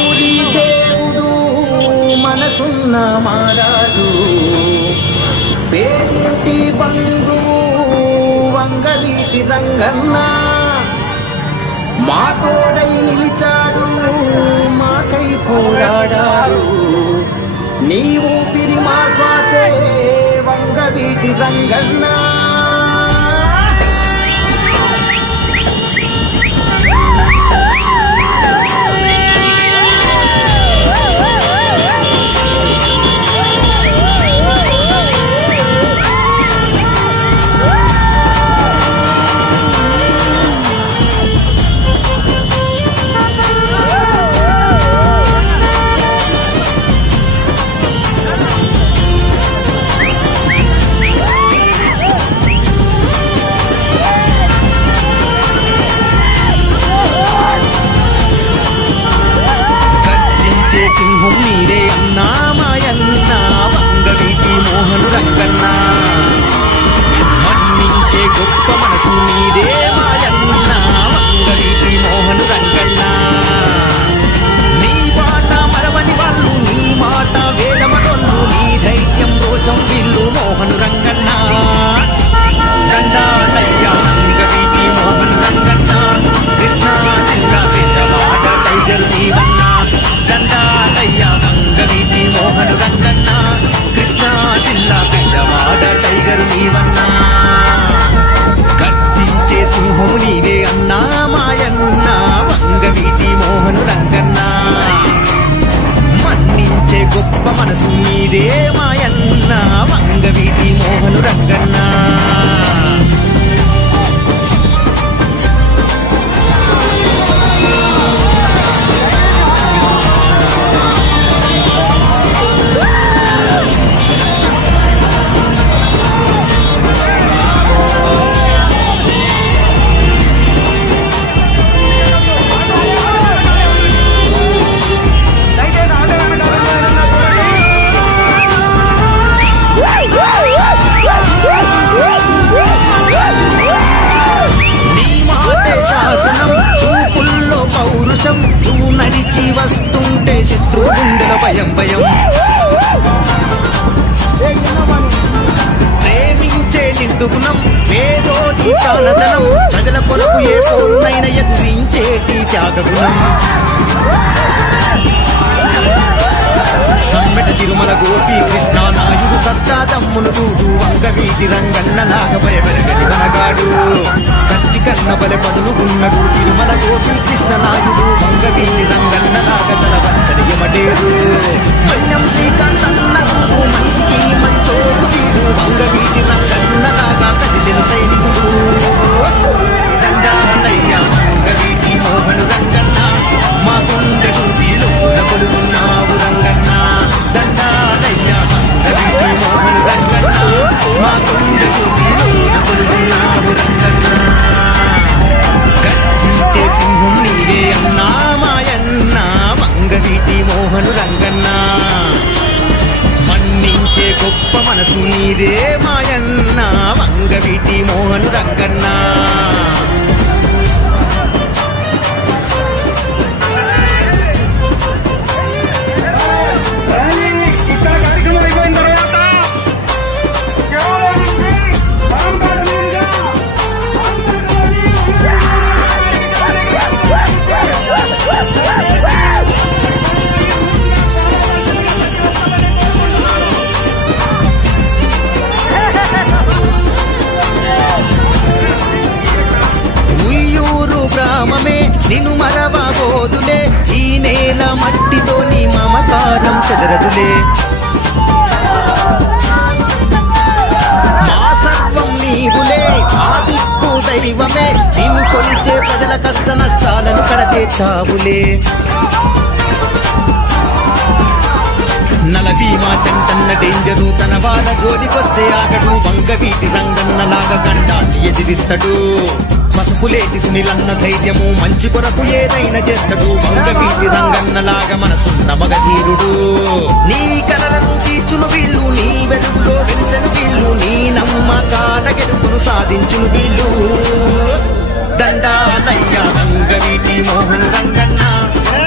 ఊరి దేవుడు మనసున్న మారాజు పేరింటి బంధువు వంగవీటి రంగన్న మా తోడై నిలిచాడు మాకై పోరాడాడు నీ ఊపిరి మా శ్వాసే వంగవీటి రంగన్న సింహం నీరే అన్నా మాయన్న వంగవీటి మోహను రంగన్న మన్నించే గొప్ప మనసు నీదే మాయన్న వంగవీటి మోహను రంగన్న నీ మాట మరవని వాళ్ళు నీ మాట వేదమనొల్లు నీ ధైర్యం రోషం విల్లు మోహను రంగన్న దండాలయ్యా వంగవీటి మోహను రంగన్న కృష్ణా జిల్లా పెద్దవాడ టైగర్ నీవన్నా దండాలయ్యా వంగవీటి మోహను రంగన్న కృష్ణా జిల్లా పెద్దవాడ టైగర్ నీవన్నా గర్జించే సింహము నీవే అన్నా మాయన్న వంగవీటి మోహను రంగన్న మన్నించే గొప్ప మనసు నీదే మాయన్న వంగవీటి మోహను రంగన్న శాసనం చూపుల్లో పౌరుషం నువ్వు నడిచి వస్తుంటే శత్రు గుండెల భయం భయం ప్రేమించే నిండుగుణం పేదోటి ప్రాణధనం ప్రజల కొరకు ఏ పోరునైన ఎదురించేటి త్యాగగుణం సమ్మెట తిరుమల గోపి కృష్ణ నాయుడు సత్తా తమ్ములు చూడు వంగవీటి రంగన్న నాగభయవరగని వనగాడు కత్తి కన్న బలె పదులు ఉన్నడు తిరుమల గోపి కృష్ణ నాయుడు వంగవీటి రంగన్న నాగతల వంచని యమడేరు మన్యం శ్రీకాంత్ అన్న చూడు మంచికి మంచోడు వీడు వంగవీటి రంగన్న నాగా కదిలిన సైనికుడు దండాలయ్యా వంగవీటి మోహను రంగన్న మా గుండె గుడిలో కొలుగున్నావు రంగన్న దండాలయ్యా వంగవీటి మోహను రంగన్న మా గుండె గుడిలో కొలుగున్నావు రంగన్న గర్జించే సింహం నీవే అన్నా మాయన్న వంగవీటి మోహను రంగన్న మన్నించే గొప్ప మనసు నీదే మాయన్న వంగవీటి మోహను రంగన్న గ్రామమే నిన్ను మరవబోదులే ఈ నేల మట్టితో నీ మమకారం చెదరదులే మా సర్వం నీవులే ఆ దిక్కు దైవమే నిన్ను కొలిచే ప్రజల కష్ట నష్టాలను కడతీర్చావులే నలభీమా చంటన్న డేంజరు తన వాళ్ళ జోలికొస్తే ఆగడు వంగవీటి రంగన్నలాగా గండాన్ని ఎదిరిస్తాడు పసుపులేటి సునిలన్న ధైర్యము మంచి కొరకు ఏదైనా చేస్తాడు వంగవీటి రంగన్నలాగా మనసున్న మగధీరుడు నీ కలలను తీర్చును వీళ్ళు నీ వెలుగులో వెలిసెను వీళ్ళు నీ నమ్మకాల గెలుపును సాధించును వీళ్ళు దండాలయ్యా వంగవీటి మోహన్ రంగన్న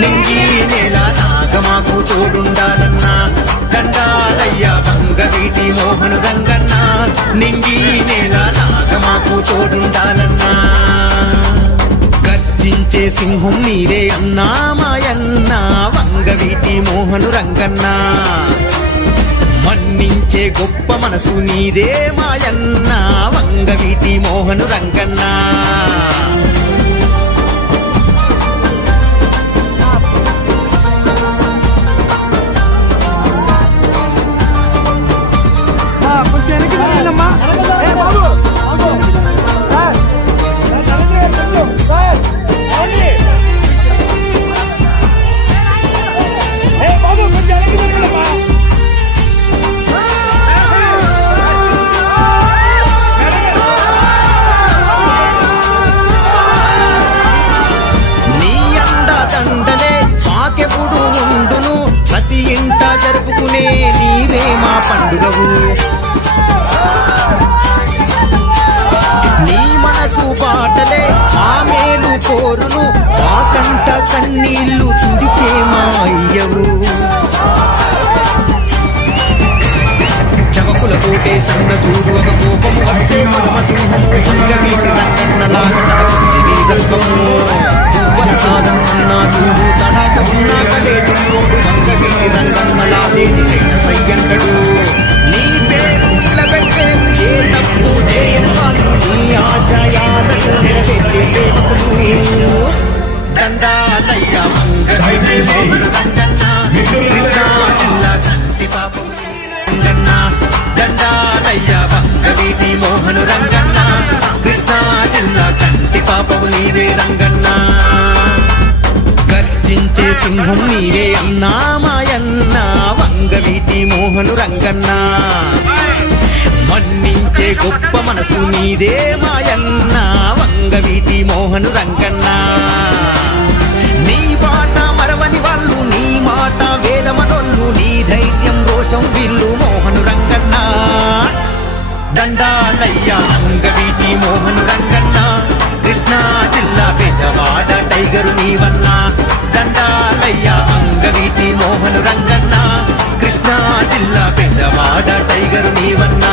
నింగి నేల గర్జించే సింహం నీవే అన్నా మాయన్న వంగవీటి మోహను రంగన్న మన్నించే గొప్ప మనసు నీదే మాయన్న వంగవీటి మోహను రంగన్న మాకెప్పుడు ఉండును ప్రతి ఇంట జరుపుకునే నీవే మా పండుగవు నీ మనసు పాటలే మా మేలు కోరును మా కంట కన్నీళ్లు తుడిచే మా అయ్యవు చవకులతోటే సన్న చూడు ఒక కోపము వస్తే మగమ సింహము వంగవీటి రంగన్నలాగా తనకుంది వీరత్వము పువ్వల సాధన చూడు తడాక ఉన్నా కలేటు వంగవీటి రంగన్నలా దేనికైనా సయ్యంటడు నీ పేరు నిలబెట్టే ఏ తప్పు చేయని వాళ్ళు నీ ఆశయాలను నెరవేర్చే సేవకులు దండాలయ్య వంగవీటి మోహను రంగన్న కృష్ణా జిల్లా కంటి పాపం రంగన్న దండాలయ్య వంగవీటి మోహను రంగన్న కృష్ణా జిల్లా కంటి పాపము నీవే రంగన్న గర్జించే సింహం నీవే అన్నా మాయన్న వంగవీటి మోహను రంగన్న మన్నించే గొప్ప మనసు నీదే మాయన్న వంగవీటి మోహను రంగన్న నీ బాట మరవని వాళ్ళు నీ మాట వేదమనొల్లు నీ ధైర్యం రోషం విల్లు మోహను రంగన్న దండాలయ్య వంగవీటి మోహను రంగన్న కృష్ణా జిల్లా బెజవాడ టైగరు నీవన్న దండాలయ్య వంగవీటి మోహను రంగన్న కృష్ణా జిల్లా బెజవాడ టైగరు నీవన్న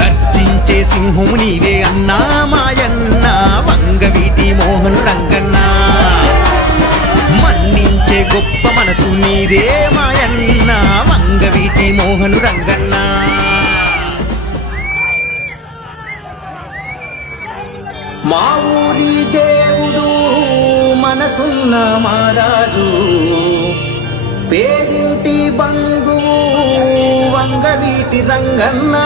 గర్జించే సింహము నీవే అన్నా మాయన్న వంగవీటి మోహను రంగన్న మన్నించే గొప్ప మనసు నీదే మాయన్న వంగవీటి మోహను రంగన్న మా ఊరి దేవుడు మనసున్న మహారాజు పేదింటి బంధువు వంగవీటి రంగన్న